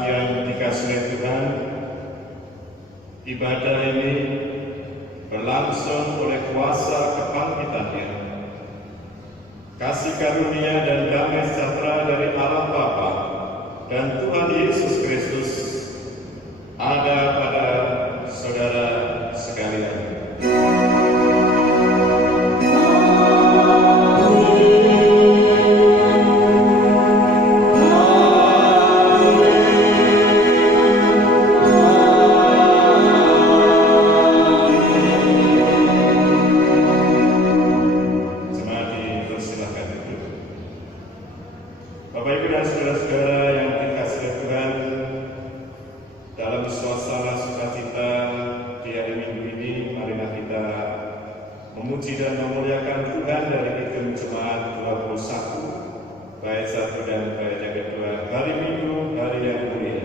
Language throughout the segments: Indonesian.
Jemaat yang dikasihi Tuhan, ibadah ini berlangsung oleh kuasa kebangkitannya. Kasih karunia dan damai sejahtera dari Allah Bapa dan Tuhan Yesus Kristus ada pada saudara sekalian. Bapak Ibu dan saudara-saudara yang dikasihi Tuhan, dalam suasana sukacita di hari Minggu ini, marilah kita memuji dan memuliakan Tuhan dari Kidung Jemaat 21, bait 1 dan bait yang kedua, hari Minggu, hari yang mulia.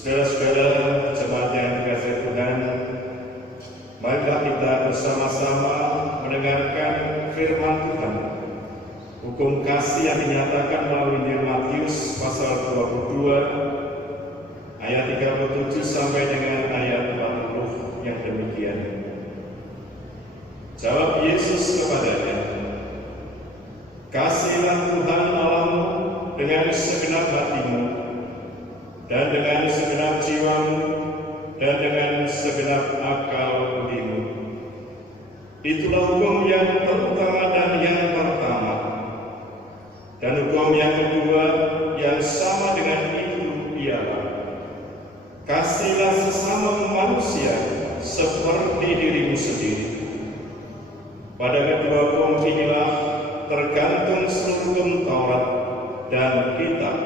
Saudara-saudara jemaat yang dikasihi Tuhan, marilah kita bersama-sama mendengarkan firman Tuhan. Hukum kasih yang dinyatakan melalui Injil Matius pasal 22 ayat 37 sampai dengan ayat 40 yang demikian. Jawab Yesus kepadanya, "Kasihilah Tuhan Allahmu dengan segenap hatimu, dan dengan segenap jiwamu, dan dengan segenap akal budimu." Itulah hukum yang pertama dan yang pertama. Dan hukum yang kedua yang sama dengan itu ialah, kasihlah sesama manusia seperti dirimu sendiri. Pada kedua hukum inilah tergantung seluruh hukum Taurat dan kitab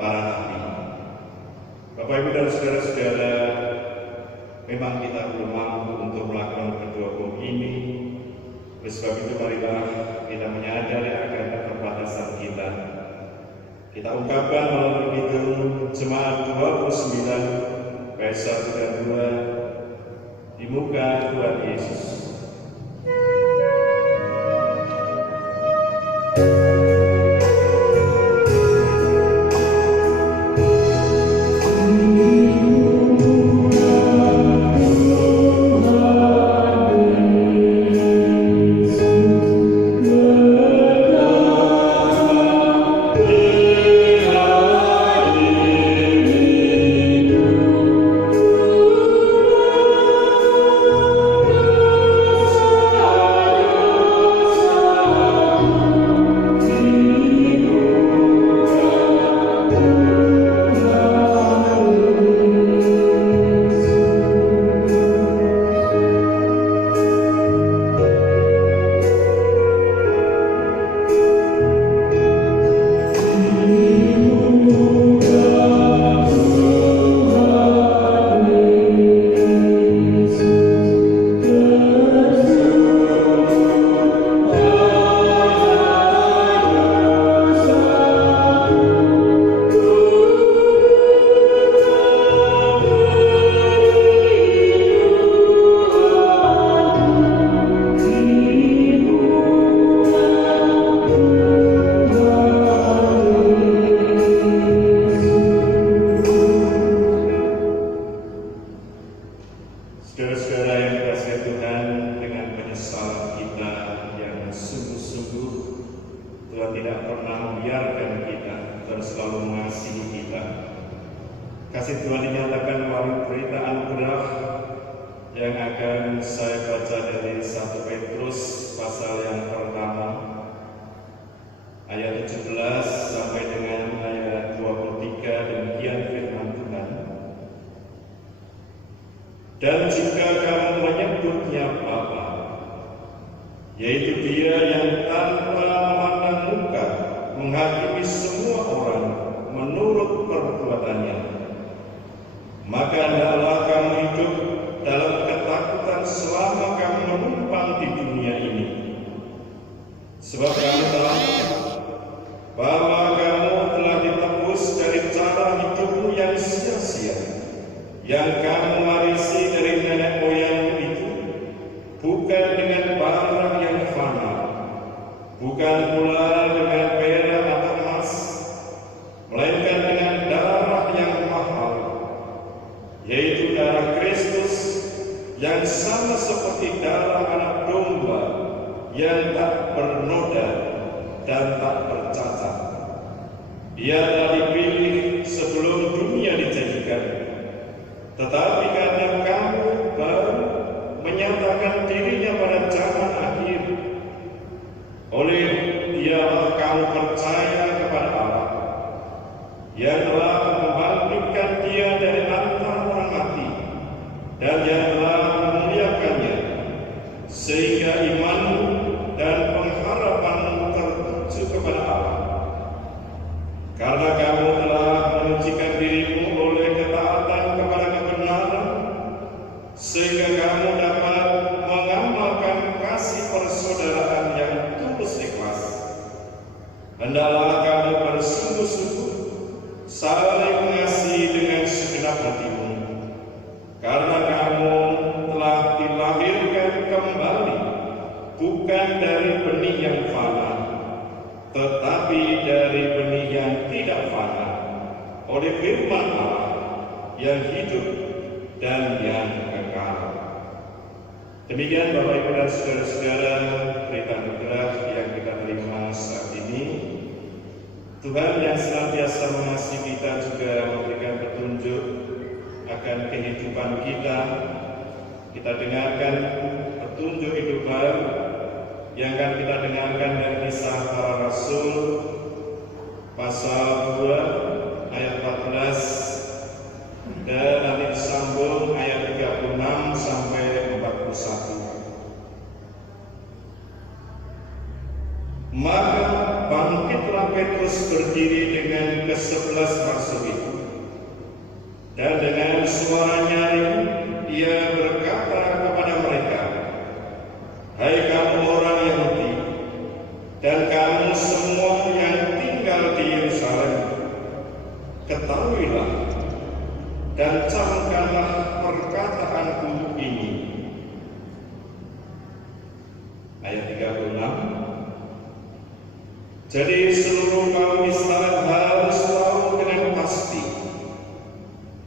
para nabi. Bapak Ibu dan saudara-saudara, memang kita belum mampu untuk melakukan kedua hukum ini. Oleh sebab itu marilah kita menyadari akan keterbatasan kita. Kita ungkapkan melalui Kidung Jemaat 29 bait 1 dan 2 di muka Tuhan Yesus. telah dinyatakan melalui berita anugerah yang akan saya baca dari 1 Petrus pasal yang pertama ayat 17 sampai dengan ayat 23. Demikian firman Tuhan. Dan jika kamu menyebutnya Bapa, yaitu Dia yang tanpa memandang muka menghakimi semua orang menurut perbuatannya, maka hendaklah kamu hidup dalam ketakutan selama kamu menumpang di dunia ini. Sebab kamu tahu bahwa kamu telah ditebus dari cara hidupmu yang sia-sia, yang kamu warisi dari nenek moyangmu itu, bukan dengan barang yang fana, bukan pula dengan perak atau emas, melainkan dengan darah yang mahal, yaitu darah Kristus, yang sama seperti darah anak domba yang tak bernoda dan tak bercacat. Ia telah dipilih sebelum dunia dijadikan, tetapi karena kamu baru menyatakan dirinya pada zaman akhir, oleh Dialah kamu percaya kepada Allah, yang telah membangkitkan Dia dari antara orang mati, dan yang telah memuliakannya, sehingga imanmu dan pengharapanmu tertuju kepada Allah. Karena kamu telah menyucikan dirimu oleh ketaatan kepada kebenaran, sehingga kamu dapat mengamalkan kasih persaudaraan yang tulus ikhlas. Hendaklah kamu bersungguh-sungguh saling mengasihi dengan segenap hatimu, karena kamu telah dilahirkan kembali, bukan dari benih yang fana, tetapi dari benih yang tidak fana, oleh firman Allah yang hidup dan yang kekal. Demikian Bapak Ibu dan saudara-saudara, berita anugerah yang kita terima saat ini. Tuhan yang senantiasa mengasihi kita juga memberikan petunjuk akan kehidupan kita. Kita dengarkan petunjuk hidup baru yang akan kita dengarkan dari Kisah Para Rasul pasal 2 ayat 14 dan nanti disambung ayat 36 sampai 41. Maka bangkitlah Petrus berdiri dengan ke-11 rasul itu, dan dengan suara nyaring ia berkata kepada mereka, "Hai kamu orang Yahudi, dan kamu semua yang tinggal di Yerusalem, ketahuilah dan camkanlah perkataanku ini." Ayat 36. Jadi seluruh kaum Israel harus tahu dengan pasti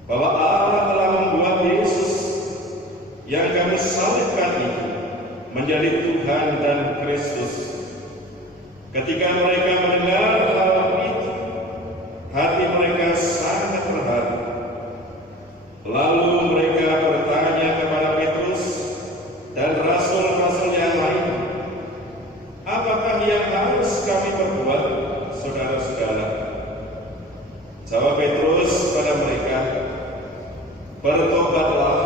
bahwa Allah telah membuat Yesus yang kamu salibkan itu menjadi Tuhan dan Kristus. Ketika mereka mendengar hal itu, hati mereka sangat terharu. Lalu mereka bertanya kepada Petrus dan rasul-rasul yang lain, "Apakah yang harus kami perbuat, saudara-saudara?" Jawab Petrus pada mereka, "Bertobatlah,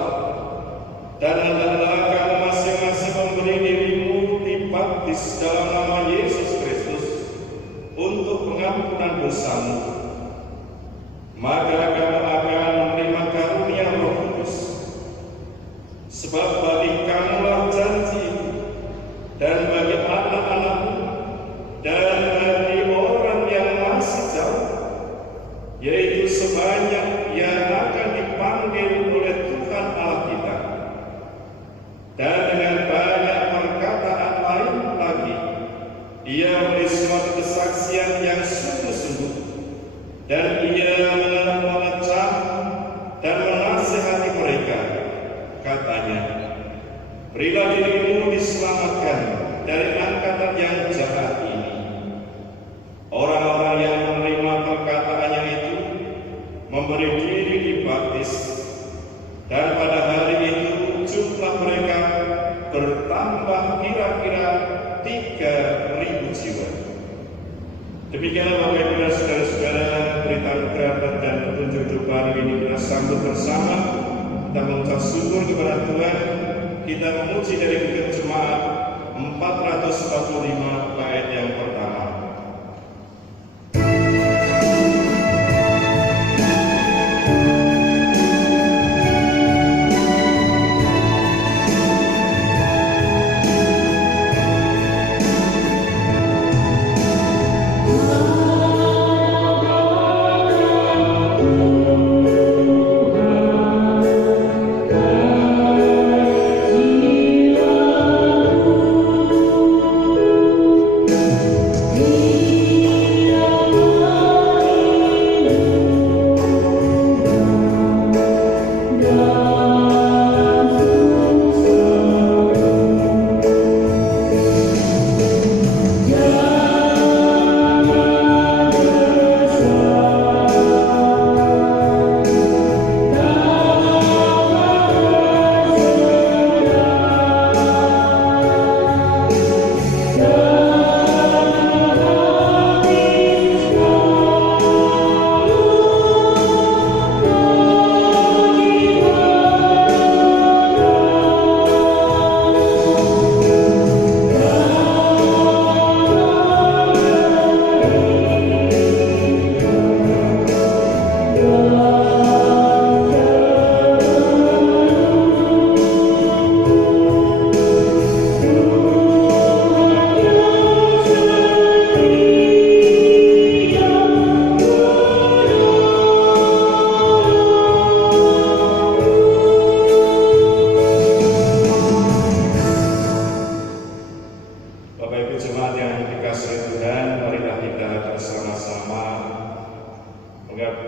dan hendaklah kamu masing-masing memberi dirimu dibaptis dalam nama Yesus Kristus untuk pengampunan dosamu. Maka kamu akan menerima karunia Roh Kudus. Sebab bagi kamulah janji, dan bagi anak-anakmu, dan bagi orang yang masih jauh, yaitu sebanyak yang akan dipanggil oleh Tuhan Allah kita." Dan dengan banyak perkataan lain lagi, ia memberi suatu kesaksian yang sungguh-sungguh, dan ia mengecam dan menasihati mereka. Katanya, "Berilah dirimu diselamatkan dari angkatan yang jahat ini." Orang-orang yang menerima perkataannya itu memberi diri dibaptis bertambah kira-kira 3.000 jiwa. Demikianlah Bapak Ibu dan saudara-saudara, berita kerabat dan petunjuk hidup baru ini kita sambut bersama. Kita mengucap syukur kepada Tuhan. Kita memuji dari Bukit Jemaat 445 bait yang pertama.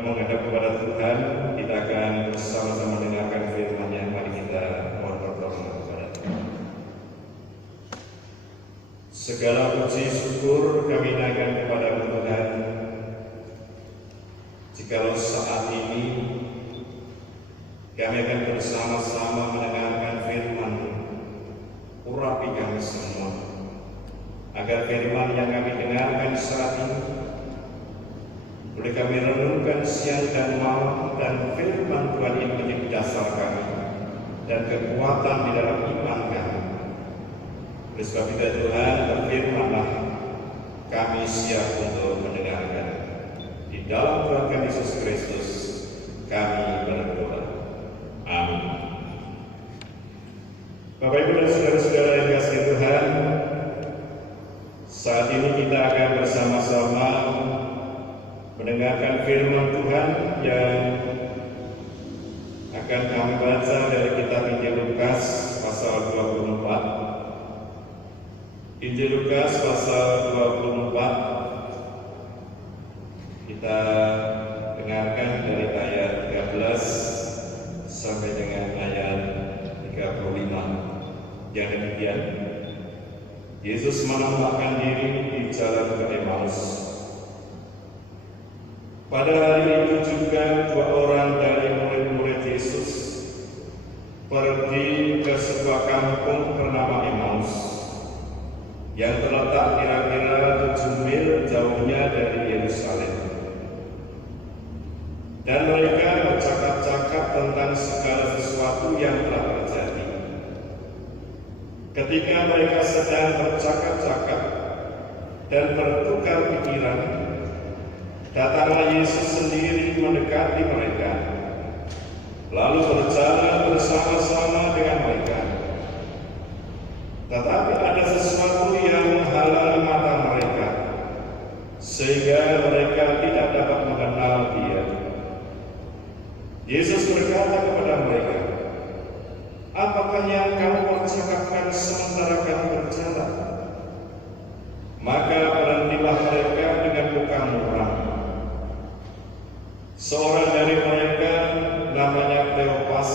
Menghadap kepada Tuhan, kita akan bersama-sama mendengarkan firman-Nya. Mari kita mohon pertolongan kepada Tuhan. Segala puji syukur kami naikkan kepada Tuhan. Jikalau saat ini kami akan bersama-sama mendengarkan firman, urapi kami semua, agar firman yang kami dengarkan saat ini boleh kami renungkan siang dan malam, dan firman Tuhan ini menjadi dasar kami dan kekuatan di dalam iman kami. Oleh sebab itu Tuhan, berfirman-Lah, kami siap untuk mendengarkan. Di dalam Tuhan kami Yesus Kristus kami berdoa. Amin. Bapak Ibu dan saudara-saudara yang dikasihi Tuhan, saat ini kita akan bersama-sama mendengarkan firman Tuhan yang akan kami baca dari kitab Injil Lukas pasal 24. Injil Lukas pasal 24. Kita dengarkan dari ayat 13 sampai dengan ayat 35. Yang demikian, Yesus menampakkan diri di jalan ke Emmaus. Pada hari itu juga 2 orang dari murid-murid Yesus pergi ke sebuah kampung bernama Emmaus yang terletak kira-kira 7 mil jauhnya dari Yerusalem. Dan mereka bercakap-cakap tentang segala sesuatu yang telah terjadi. Ketika mereka sedang bercakap-cakap dan bertukar pikiran, datanglah Yesus sendiri mendekati mereka, lalu berjalan bersama-sama dengan mereka. Tetapi ada sesuatu yang menghalangi mata mereka, sehingga mereka tidak dapat mengenal Dia. Yesus berkata kepada mereka, "Apakah yang kamu percakapkan sementara kamu berjalan?" Maka berhentilah mereka dengan muka muram. Seorang dari mereka, namanya Kleopas,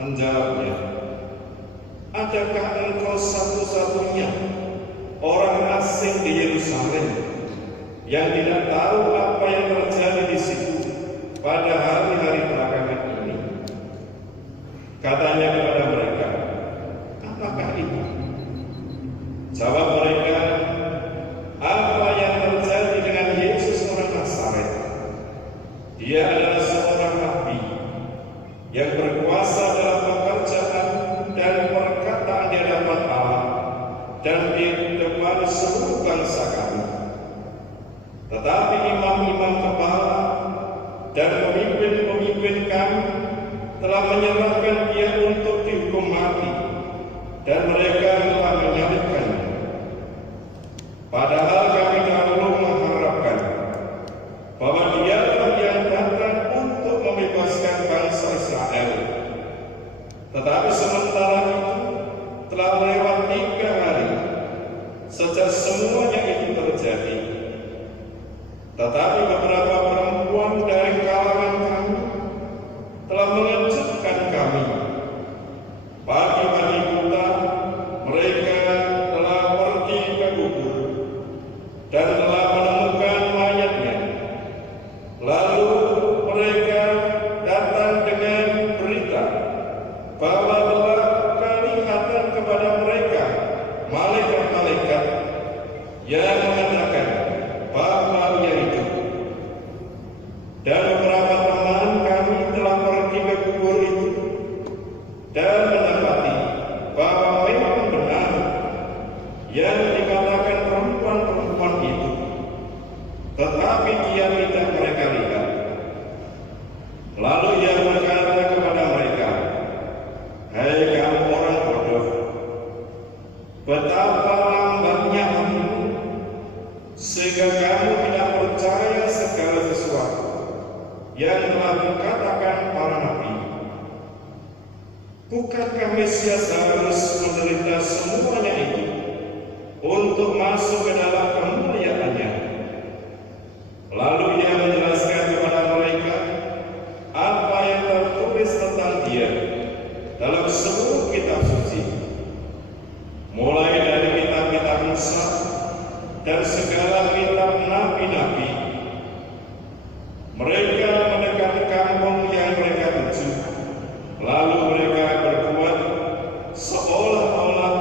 menjawabnya, "Adakah engkau satu-satunya orang asing di Yerusalem yang tidak tahu apa yang terjadi di situ pada hari-hari belakangan ini?" Katanya kepada mereka, "Apakah itu?" yang berkuasa dalam pekerjaan dan perkataan di hadapan Allah dan di depan seluruh bangsa kami. Tetapi imam-imam kepala dan pemimpin-pemimpin kami telah menyerahkan dia untuk dihukum mati, dan mereka telah menyalibkannya. Padahal kami dahulu mengharapkan bahwa dialah yang datang untuk membebaskan bangsa Israel. Tetapi sementara itu telah lewat 3 hari sejak semuanya itu terjadi. Tetapi beberapa perempuan dari kalangan kami telah mengejutkan kami. Pagi-pagi buta mereka telah pergi ke kubur dan telah menemukan mayatnya. Lalu mereka datang dengan berita bahwa telah kelihatan kepada mereka malaikat-malaikat yang mengatakan bahwa ia hidup. Dan beberapa teman kami telah pergi ke kubur itu dan mendapati bahwa memang benar yang dikatakan perempuan-perempuan itu, tetapi dia tidak mereka lihat. Lalu ia berkata kepada mereka, "Hai kamu orang bodoh, betapa lambatnya hatimu sehingga kamu tidak percaya segala sesuatu yang telah dikatakan para nabi. Bukankah Mesias harus menderita semuanya itu untuk masuk ke dalam kemuliaannya?" Lalu ia menjelaskan kepada mereka apa yang tertulis tentang dia dalam seluruh kitab suci, mulai dari kitab-kitab Musa dan segala kitab nabi-nabi. Mereka mendekati kampung yang mereka tuju, lalu mereka berbuat seolah-olah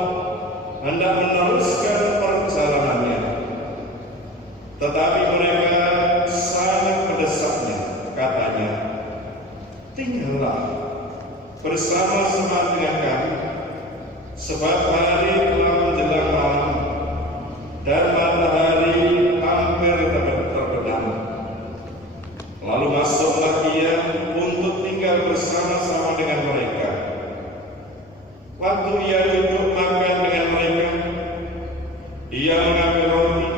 hendak meneruskan perjalanannya. Tetapi mereka sangat mendesaknya, katanya, "Tinggallah bersama-sama dengan kami, sebab hari telah menjelang malam dan matahari hampir terbenam." Lalu masuklah ia untuk tinggal bersama-sama dengan mereka. Waktu ia duduk makan dengan mereka, ia mengambil roti,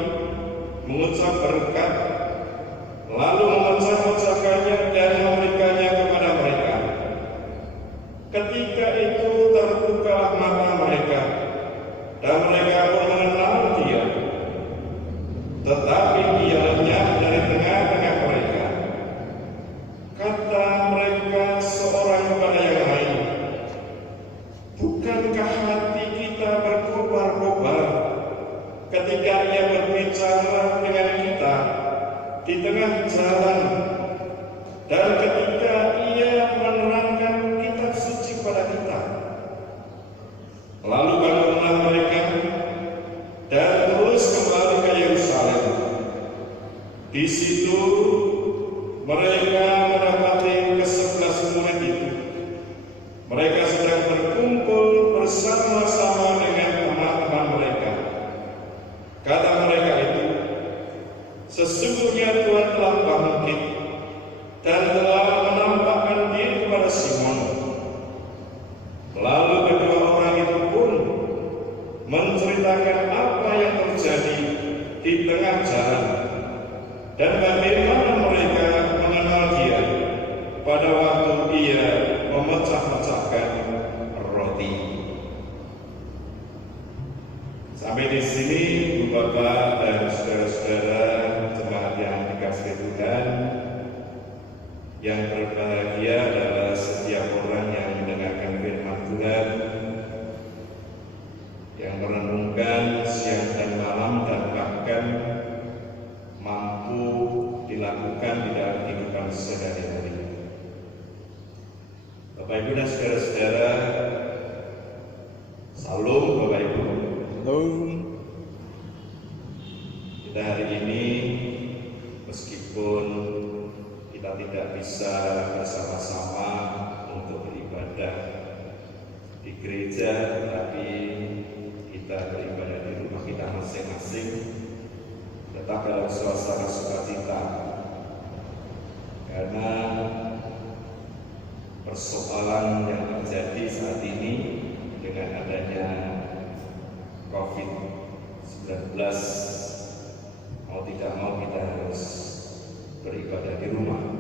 mengucap berkat, lalu memecah-mecahkannya dan memberikannya kepada mereka. Ketika itu terbukalah mata mereka, dan mereka pun mengenal dia. Tetapi dia lenyap dari tengah-tengah mereka. Kata mereka seorang kepada yang lain, "Bukankah hati kita berkobar-kobar ketika ia berbicara dengan kita di tengah jalan, dan ketika ia menerangkan kitab suci pada kita?" Lalu bangunlah mereka dan terus kembali ke Yerusalem. Di situ mereka mendapati ke-11 murid itu. Mereka sedang berkumpul bersama-sama dengan teman-teman mereka. Kata mereka itu, "Sesungguhnya Tuhan telah bangkit dan telah menampakkan diri kepada Simon." Lalu kedua orang itu pun menceritakan apa yang terjadi di tengah jalan dan bagaimana mereka mengenal dia pada waktu ia memecah-mecahkan roti. Sampai di sini, Bapak dan saudara-saudara jemaat yang dikasihi Tuhan, yang berbahagia adalah setiap orang yang mendengarkan firman Tuhan, yang merenungkan siang dan malam dan bahkan mampu dilakukan di dalam kehidupan sehari-hari. Bapak Ibu dan saudara-saudara, salam Bapak Ibu. Kita hari ini meskipun kita tidak bisa bersama-sama gereja, tetapi kita beribadah di rumah kita masing-masing, tetap dalam suasana sukacita, karena persoalan yang terjadi saat ini dengan adanya COVID-19, mau tidak mau kita harus beribadah di rumah.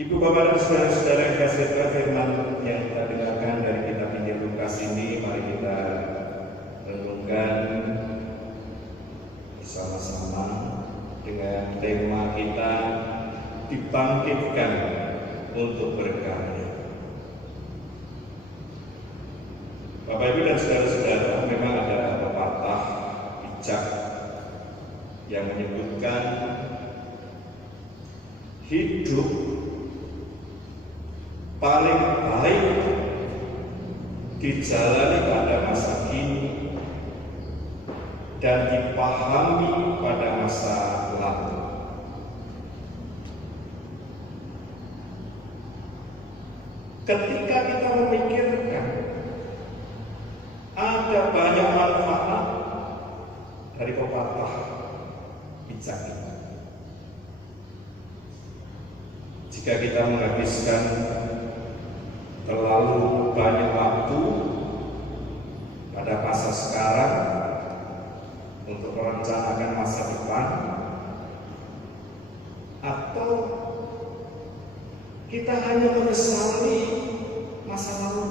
Ibu bapak dan saudara-saudara yang kasih firman yang kita dengarkan dari kitab Injil Lukas ini, mari kita renungkan bersama-sama dengan tema kita dibangkitkan untuk berkarya. Bapak Ibu dan saudara-saudara, memang ada pepatah bijak yang menyebutkan hidup paling baik dijalani pada masa kini dan dipahami pada masa lalu. Ketika kita memikirkan ada banyak manfaat dari pepatah bijak ini, jika kita menghabiskan terlalu banyak waktu pada masa sekarang untuk merencanakan masa depan, atau kita hanya menyesali masa lalu,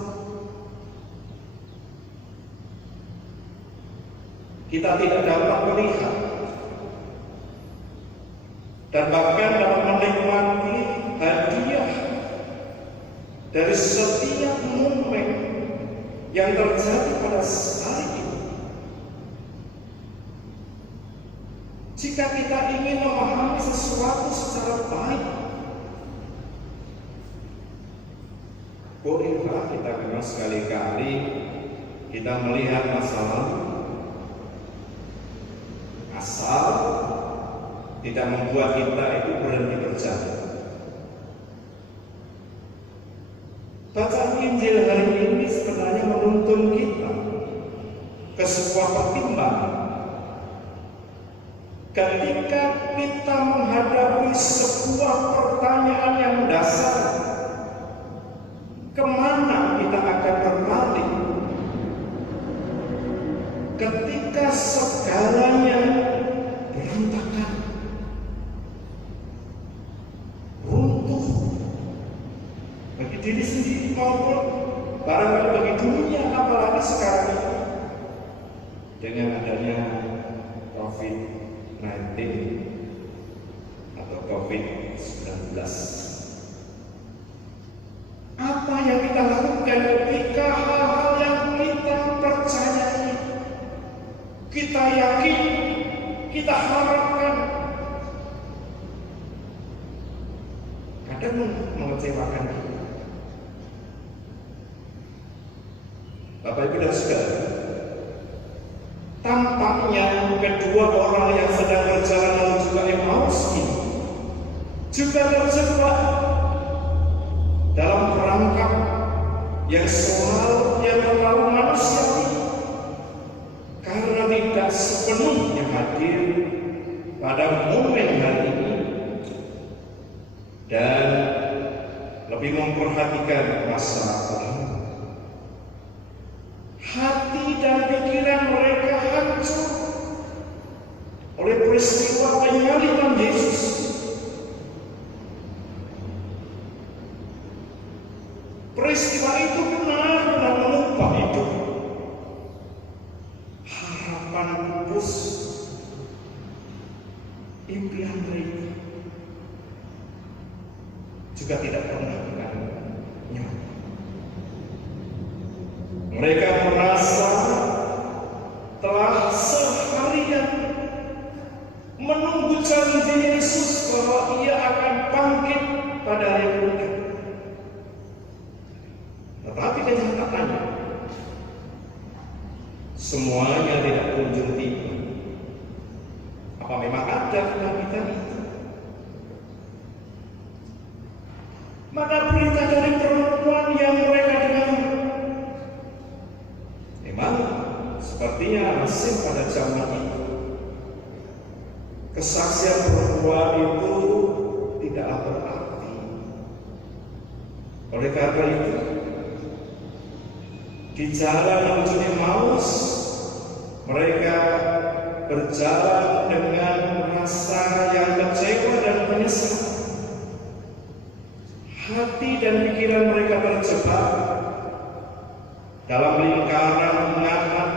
kita tidak dapat melihat dan bahkan dapat menikmati hadiah dari setiap momen yang terjadi pada hari ini. Jika kita ingin memahami sesuatu secara baik, bolehlah kita memang sekali-kali kita melihat masa lalu, asal tidak membuat kita itu berhenti berjalan. Bacaan Injil hari ini sebenarnya menuntun kita ke sebuah pertimbangan. Ketika kita menghadapi sebuah pertanyaan yang mendasar, kemana kita akan berbalik? Ketika segalanya berantakan, runtuh bagi diri sendiri maupun barangkali bagi dunia, apalagi sekarang ini dengan adanya COVID-19 atau COVID-19. Apa yang kita lakukan ketika hal-hal yang kita percayai, kita yakin, kita harapkan kadang mengecewakan kita? Bapak Ibu dan Saudara, tampaknya kedua orang yang sedang berjalan menuju ke Emmaus ini juga terjebak dalam perangkap yang terlalu manusiawi, karena tidak sepenuhnya hadir pada momen hari ini dan lebih memperhatikan masa lalu. Hati dan pikiran mereka hancur oleh peristiwa penyaliban Yesus. Peristiwa itu benar-benar mengubah hidup. Harapan pupus, impian mereka juga tidak pernah akan nyata. Mereka merasa telah seharian menunggu janji Yesus bahwa Ia akan bangkit pada hari kemudian. Tetapi kenyataannya semuanya tidak kunjung tiba. Apa memang ada kebangkitan itu? Maka berita dari perempuan yang mereka dengar Sepertinya asing pada zaman itu. Kesaksian perempuan itu tidaklah berarti. Oleh karena itu, di jalan menuju Emmaus, mereka berjalan dengan rasa yang kecewa dan menyesal. Hati dan pikiran mereka terjebak dalam lingkaran ingatan,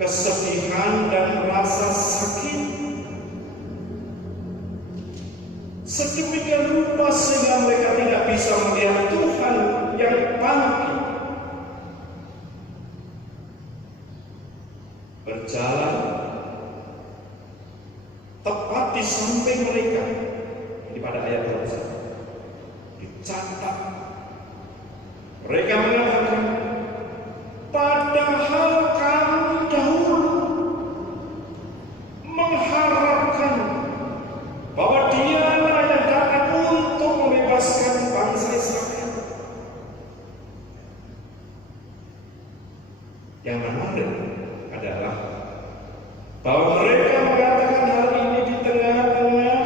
kesedihan dan rasa sakit. Sedemikian rupa sehingga mereka tidak bisa melihat Tuhan yang bangkit. Berjalan tepat di samping mereka. Ini pada ayat 21 dicatat. Mereka mengatakan, padahal kami dahulu mengharapkan bahwa Dialah yang datang untuk membebaskan bangsa Israel. Yang menarik adalah bahwa mereka mengatakan hal ini di tengah-tengah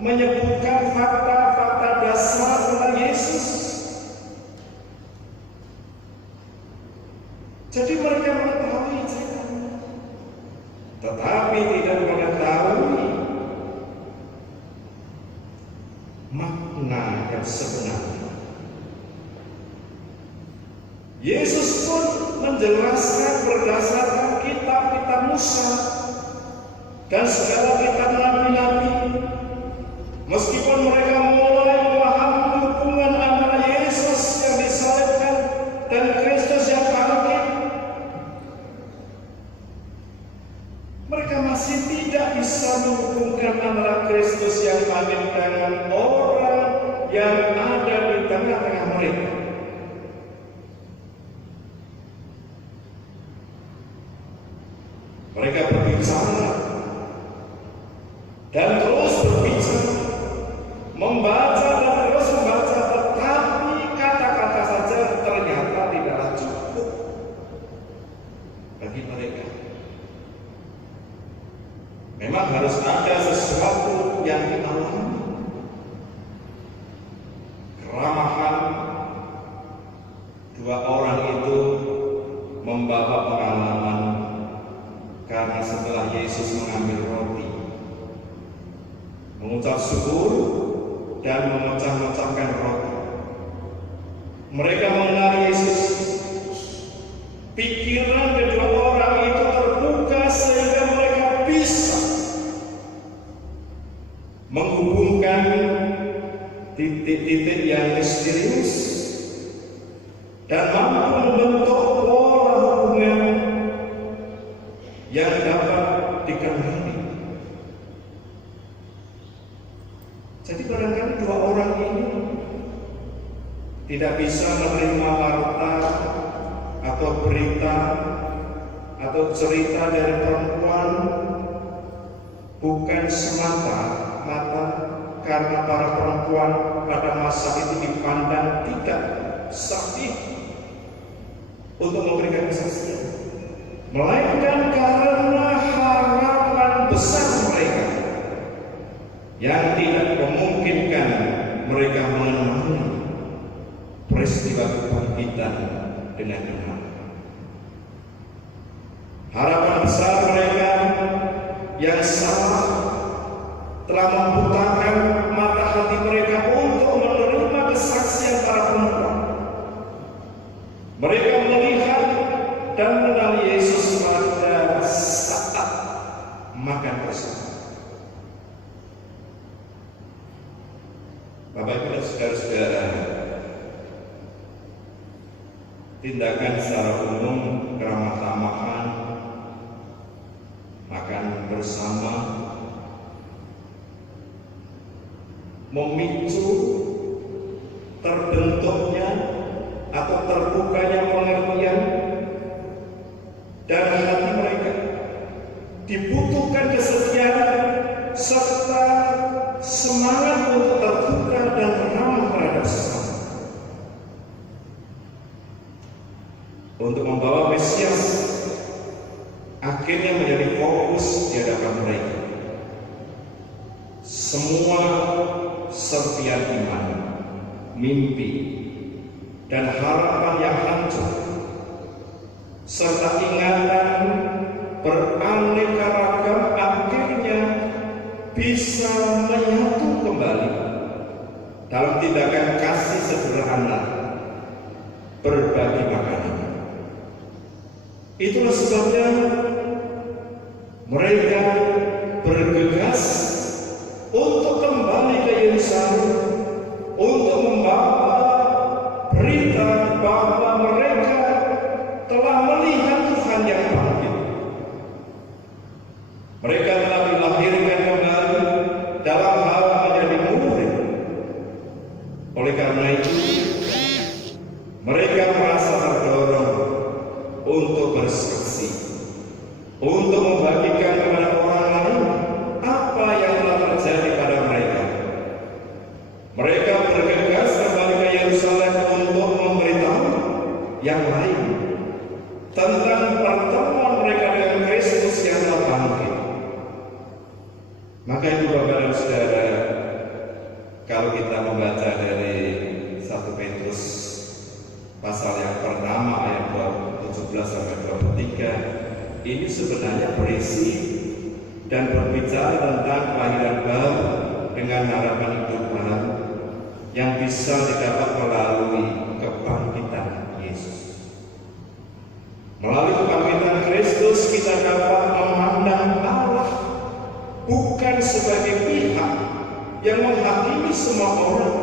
menyebutkan fakta-fakta dasar tentang Yesus. Jadi mereka mengetahui ceritanya, tetapi tidak mengetahui makna yang sebenarnya. Yesus pun menjelaskan berdasarkan kitab-kitab Musa dan segala kitab nabi-nabi. Meskipun mereka mulai memahami hubungan antara Yesus yang disalibkan dan Kristus yang bangkit, mereka masih tidak bisa menghubungkan antara Kristus yang bangkit dengan orang yang ada di tengah-tengah mereka. Mereka berbicara dan terus berbicara, membaca dan terus membaca, tetapi kata-kata saja ternyata tidaklah cukup bagi mereka. Memang harus ada sesuatu yang dialami. Keramahan dua orang itu membawa pengalaman. Karena setelah Yesus mengambil roti, mengucap syukur dan memecah-mecahkan roti, mereka mengenal Yesus. Pikiran kedua orang itu terbuka sehingga mereka bisa menghubungkan titik-titik yang misterius dan mampu membentuk pola hubungan yang dapat dikenali. Jadi barangkali dua orang ini tidak bisa menerima warta atau berita atau cerita dari perempuan bukan semata-mata karena para perempuan pada masa itu dipandang tidak sahih untuk memberikan kesaksian, melainkan karena harapan besar mereka yang tidak memungkinkan mereka mengenali peristiwa kebangkitan dengan benar. Harapan besar mereka yang salah telah membutakan mata hati mereka untuk menerima kesaksian para perempuan. Mereka melihat dan mengenal Yesus pada saat makan bersama. Bapak Ibu dan saudara-saudara, tindakan secara umum keramah-tamahan, makan bersama, memicu terbentuknya atau terbukanya pengertian dan hati mereka. Dibutuhkan kesetiaan serta semangat untuk terbuka dan ramah terhadap sesama, untuk membawa Mesias mimpi, dan harapan yang hancur, serta ingatan beraneka ragam akhirnya bisa menyatu kembali dalam tindakan kasih sederhana berbagi makanan. Itulah sebabnya mereka bergegas untuk kembali ke Yerusalem untuk membawa berita bahwa mereka telah melihat Tuhan yang bangkit. Mereka telah dilahirkan kembali dalam hal menjadi murid. Oleh karena itu, mereka merasa terdorong untuk bersaksi, untuk membagikan kepada orang lain apa yang telah terjadi pada mereka. Mereka bergegas kembali ke Yerusalem untuk memberitahu yang lain tentang pertemuan mereka dengan Kristus yang telah bangkit. Maka itu Bapak dan Saudara, kalau kita membaca dari 1 Petrus pasal yang pertama ayat 17 sampai 23, ini sebenarnya berisi dan berbicara tentang kelahiran baru dengan harapan hidup baru yang bisa didapat melalui kebangkitan Yesus. Melalui kebangkitan Kristus kita dapat memandang Allah bukan sebagai pihak yang menghakimi semua orang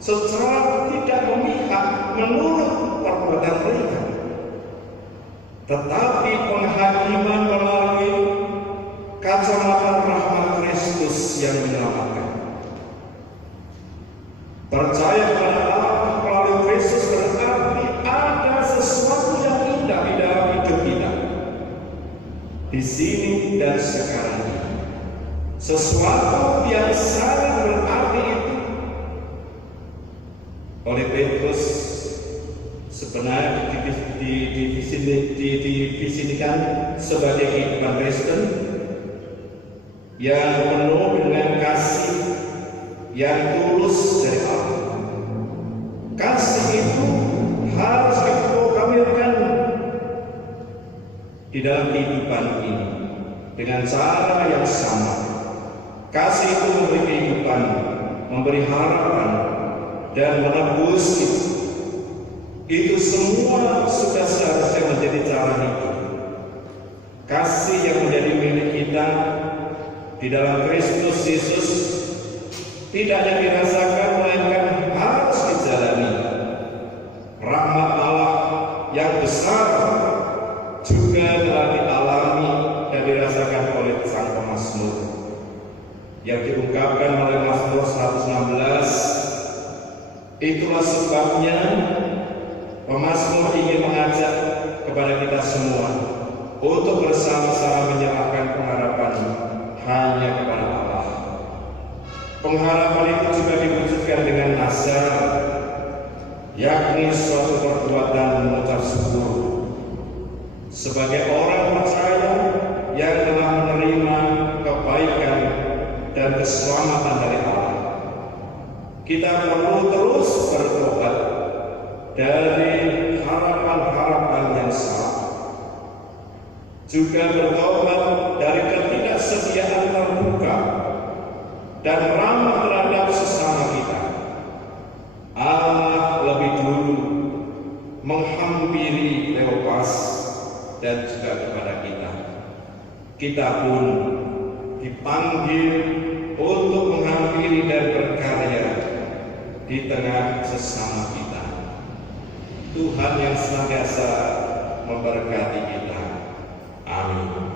secara tidak memihak menurut perbuatan mereka, tetapi penghakiman melalui kacamata rahmat Kristus yang menyelamatkan. Percaya kepada Allah melalui Kristus berarti ada sesuatu yang indah di dalam hidup kita, di sini dan sekarang ini. Sesuatu yang sangat berarti itu oleh Petrus sebenarnya divisinikan sebagai kehidupan Kristen yang penuh dengan kasih yang tulus dari Allah. Kasih itu harus diproklamirkan di dalam kehidupan ini dengan cara yang sama. Kasih itu memberi kehidupan, memberi harapan, dan menebus itu. Itu semua sudah seharusnya menjadi cara hidup. Kasih yang menjadi milik kita di dalam Kristus Yesus tidak hanya dirasakan, melainkan harus dijalani. Rahmat Allah yang besar juga telah dialami dan dirasakan oleh sang pemazmur, yang diungkapkan oleh Mazmur 116. Itulah sebabnya pemazmur ingin mengajak kepada kita semua untuk bersama-sama menyerahkan pengharapan hanya kepada Allah. Pengharapan itu juga diwujudkan dengan nazar, yakni suatu perbuatan mengucap syukur sebagai orang percaya yang telah menerima kebaikan dan keselamatan dari Allah. Kita perlu terus bertobat dari harapan-harapan yang salah, juga bertobat dari ketidaksediaan terbuka dan ramah terhadap sesama kita. Allah lebih dulu menghampiri Kleopas dan juga kepada kita. Kita pun dipanggil untuk menghampiri dan berkarya di tengah sesama kita. Tuhan yang senantiasa memberkati kita. Amin.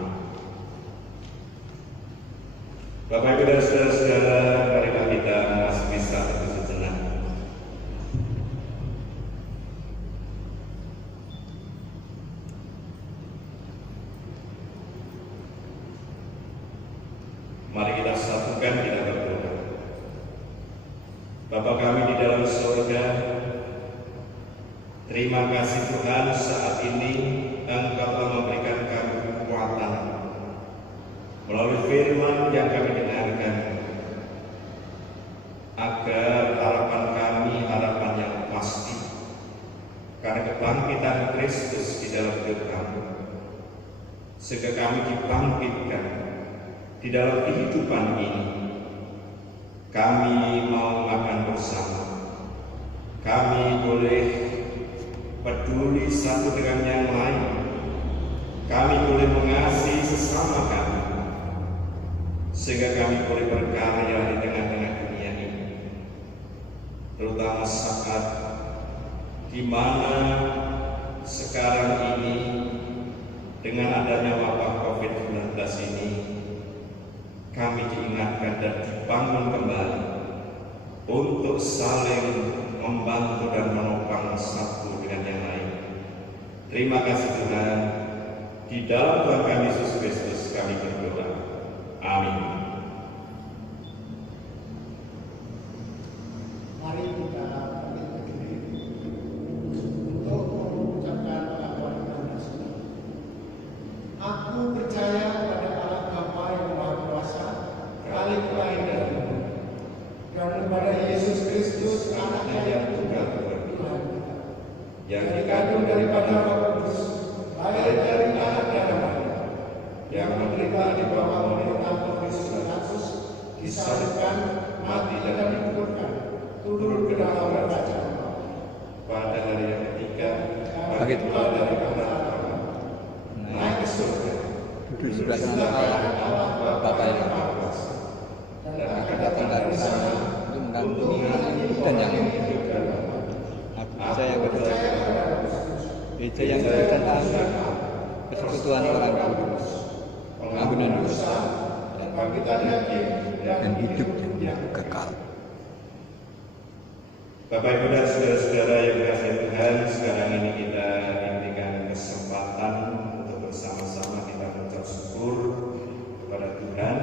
Bapak Ibu dan saudara-saudara, marilah kita masih bisa sejenak. Mari kita satukan, kita berdoa. Bapa kami di dalam surga, terima kasih Tuhan, saat ini Engkau telah memberikan kami kekuatan melalui firman yang kami dengarkan, agar harapan kami kebangkitan Kristus di dalam hidup kami, sehingga kami dibangkitkan di dalam kehidupan ini. Kami mau makan bersama, kami boleh peduli satu dengan yang lain, kami boleh mengasihi sesama kami, sehingga kami boleh berkarya di tengah-tengah dunia ini, terutama saat di mana sekarang ini dengan adanya wabah COVID-19 ini kami diingatkan dan dibangun kembali untuk saling membantu dan menopang satu dengan yang lain. Terima kasih Tuhan. Di dalam Tuhan kami Yesus Kristus kami berdoa. Amin. Mari kita berdiri untuk mengucapkan pengakuan iman nasional. Aku percaya pada Allah Bapa yang Maha Kuasa, Khalik lain dan Tuhan, dan kepada Yesus Kristus Anaknya yang tunggal Tuhan kita, yang dikandung daripada Roh Kudus, lahir dari anak dan Maria, yang menderita di bawah pemerintahan Pontius Pilatus, disalibkan, mati dan dikuburkan, turun ke dalam kerajaan Allah. Pada hari yang ketiga, bangkit pula dari antara orang, naik ke surga, duduk sebelah kanan Allah Bapa yang Maha Kuasa, dan akan datang dari sana untuk mengampuni dan yang hidup dan mati. Aku percaya kepada gereja yang kudus dan aman, persekutuan orang kudus, pengampunan dosa, dan bangkitan yakin dan hidup yang kekal. Bapak Ibu dan saudara-saudara yang dikasihi Tuhan, sekarang ini kita diberikan kesempatan untuk bersama-sama kita mengucap syukur kepada Tuhan.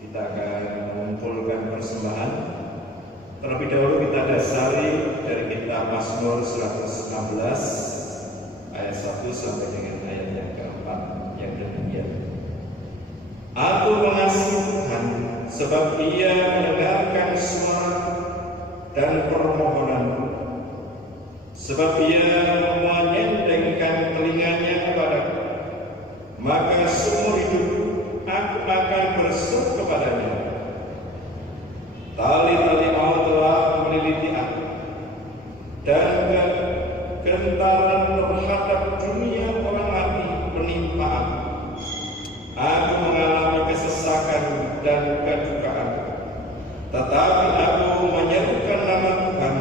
Kita akan mengumpulkan persembahan. Terlebih dahulu kita dasari dari kitab Mazmur 116 ayat 1 sampai dengan ayat yang keempat yang demikian. Aku mengasihi Tuhan sebab Ia mendengarkan suara dan permohonanku, sebab Ia menyendengkan telinganya kepadaku. Maka seumur hidupku aku akan berseru kepadanya. Tali-tali maut telah meliliti aku, dan kegentaran terhadap dunia orang mati menimpa aku. Aku mengalami kesesakan dan kedukaan, tetapi aku menyerukan nama Tuhan.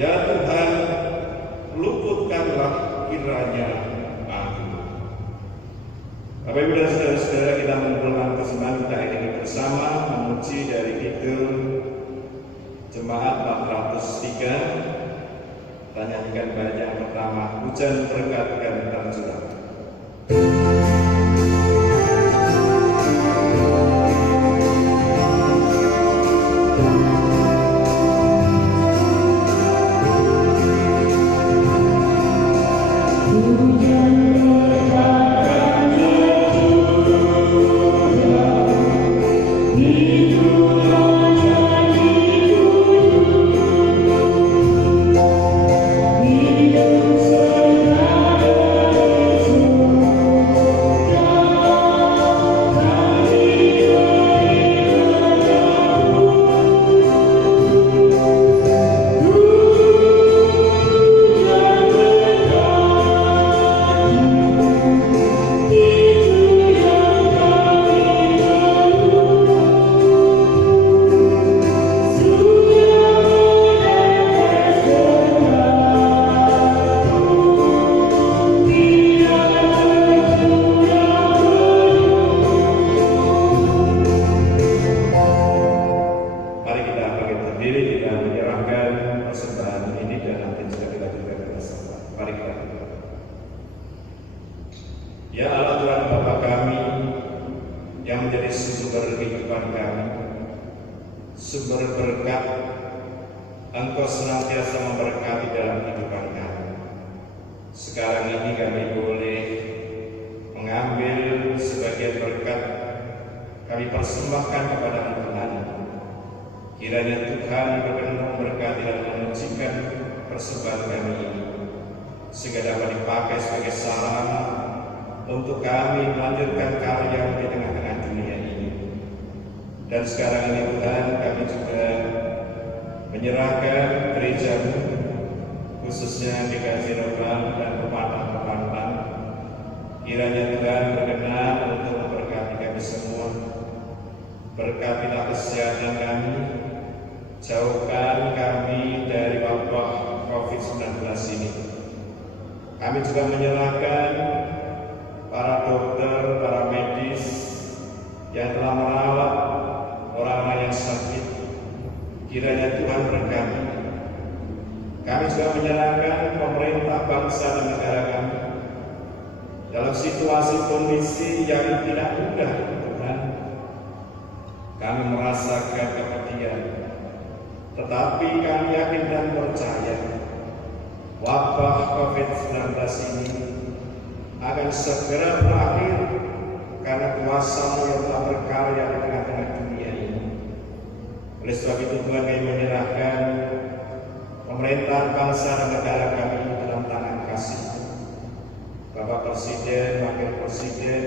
Ya Tuhan, luputkanlah kiranya aku. Bapak Ibu dan saudara-saudara, kita mengumpulkan persembahan kita ini bersama memuji dari Kidul Jemaat 403. Kita nyanyikan bait yang pertama, Hujan Berkat dan Tercurah. Sumber berkat, Engkau senantiasa memberkati dalam kehidupan kami. Sekarang ini kami boleh mengambil sebagian berkat, kami persembahkan kepada Tuhan. Kiranya Tuhan berkenan memberkati dan mensucikan persembahan kami ini. sehingga dapat dipakai sebagai sarana untuk kami melanjutkan karya di tengah-tengah dunia ini. Dan sekarang ini Tuhan, kami juga menyerahkan gereja-Mu, khususnya di Kajiroban dan Pepatah-Pepatah. Kiranya Tuhan berkenan untuk memberkati kami semua. Berkatilah kesehatan kami, jauhkan kami dari wabah COVID-19 ini. Kami juga menyerahkan para dokter, para medis yang telah merawat orang-orang yang sakit. Kiranya Tuhan berkati. Kami juga menyerahkan pemerintah bangsa dan negara kami dalam situasi kondisi yang tidak mudah, Tuhan. Kami merasakan kepedihan, tetapi kami yakin dan percaya wabah COVID-19 ini akan segera berakhir karena kuasa-Mu yang telah berkarya di tengah-tengah dunia ini. Oleh sebab itu Tuhan, kami menyerahkan pemerintahan bangsa dan negara kami dalam tangan kasih Bapak Presiden, Wakil Presiden,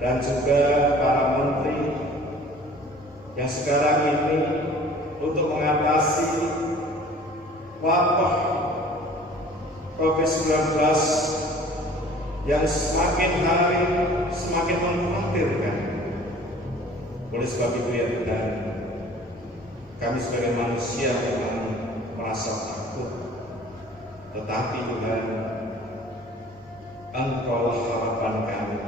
dan juga para menteri yang sekarang ini untuk mengatasi wabah COVID-19 yang semakin hari semakin mengkhawatirkan. Oleh sebab itu ya Tuhan, kami sebagai manusia memang merasa takut, tetapi Tuhan, Engkaulah harapan kami.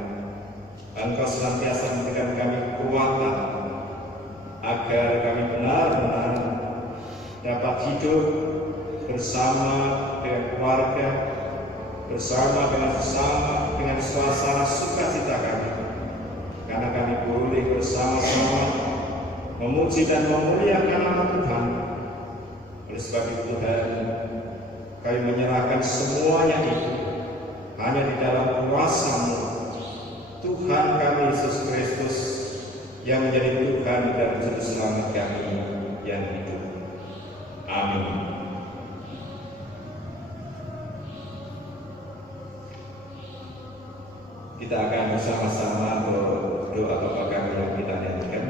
Engkau senantiasa memberikan kami kekuatan agar kami benar-benar dapat hidup bersama dengan keluarga, bersama dengan sesama, dengan suasana sukacita kami, karena kami boleh bersama-sama memuji dan memuliakan nama Tuhan. Oleh sebab itu Tuhan, kami menyerahkan semuanya itu hanya di dalam kuasa-Mu, Tuhan kami Yesus Kristus, yang menjadi Tuhan dan Juru Selamat kami yang hidup. Amin. Kita akan bersama-sama berdoa Bapa kami yang kita nyanyikan.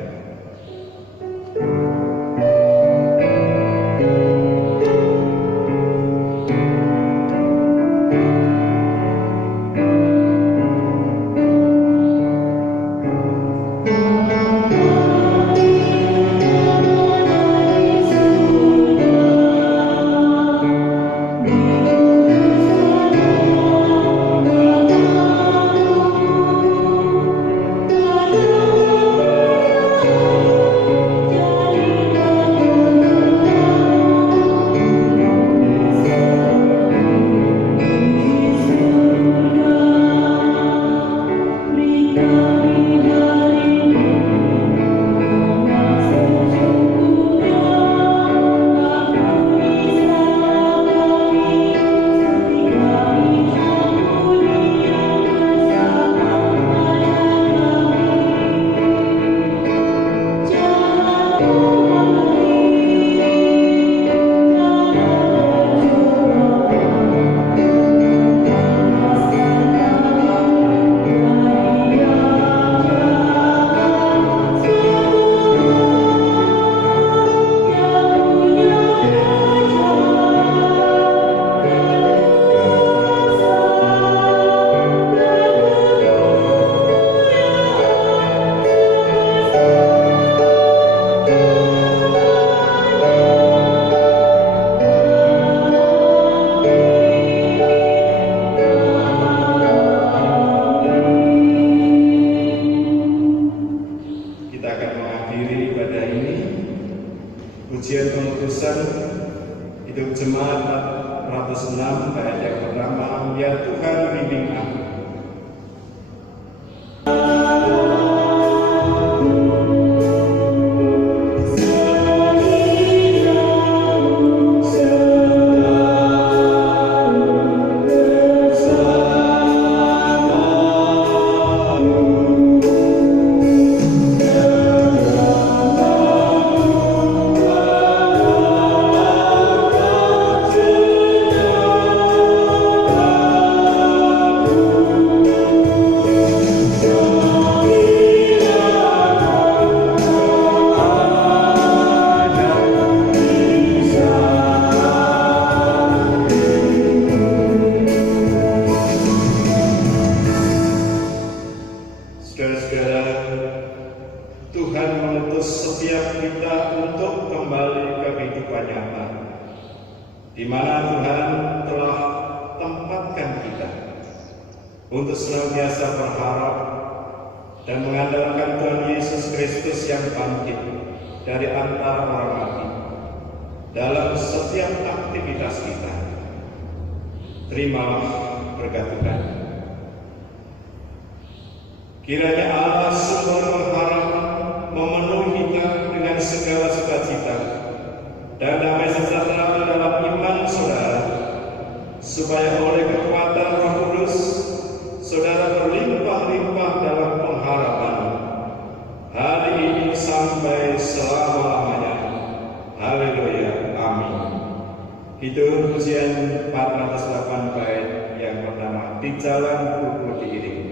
Pujian pengutusan Hidup Jemaat 406 ayat yang pertama, ya Tuhan bimbing aku. Oh nyata, di mana Tuhan telah tempatkan kita untuk senantiasa berharap dan mengandalkan Tuhan Yesus Kristus yang bangkit dari antara orang mati dalam setiap aktivitas kita. Terimalah berkat Tuhan. Kiranya Allah sumber pengharapan memenuhi kita dengan segala sukacita dan damai sejahtera dalam iman saudara, supaya oleh kekuatan Roh Kudus saudara berlimpah-limpah dalam pengharapan hari ini sampai selama-lamanya. Haleluya, amin. Itu pujian 408 bait yang pertama, di jalan ku diiring.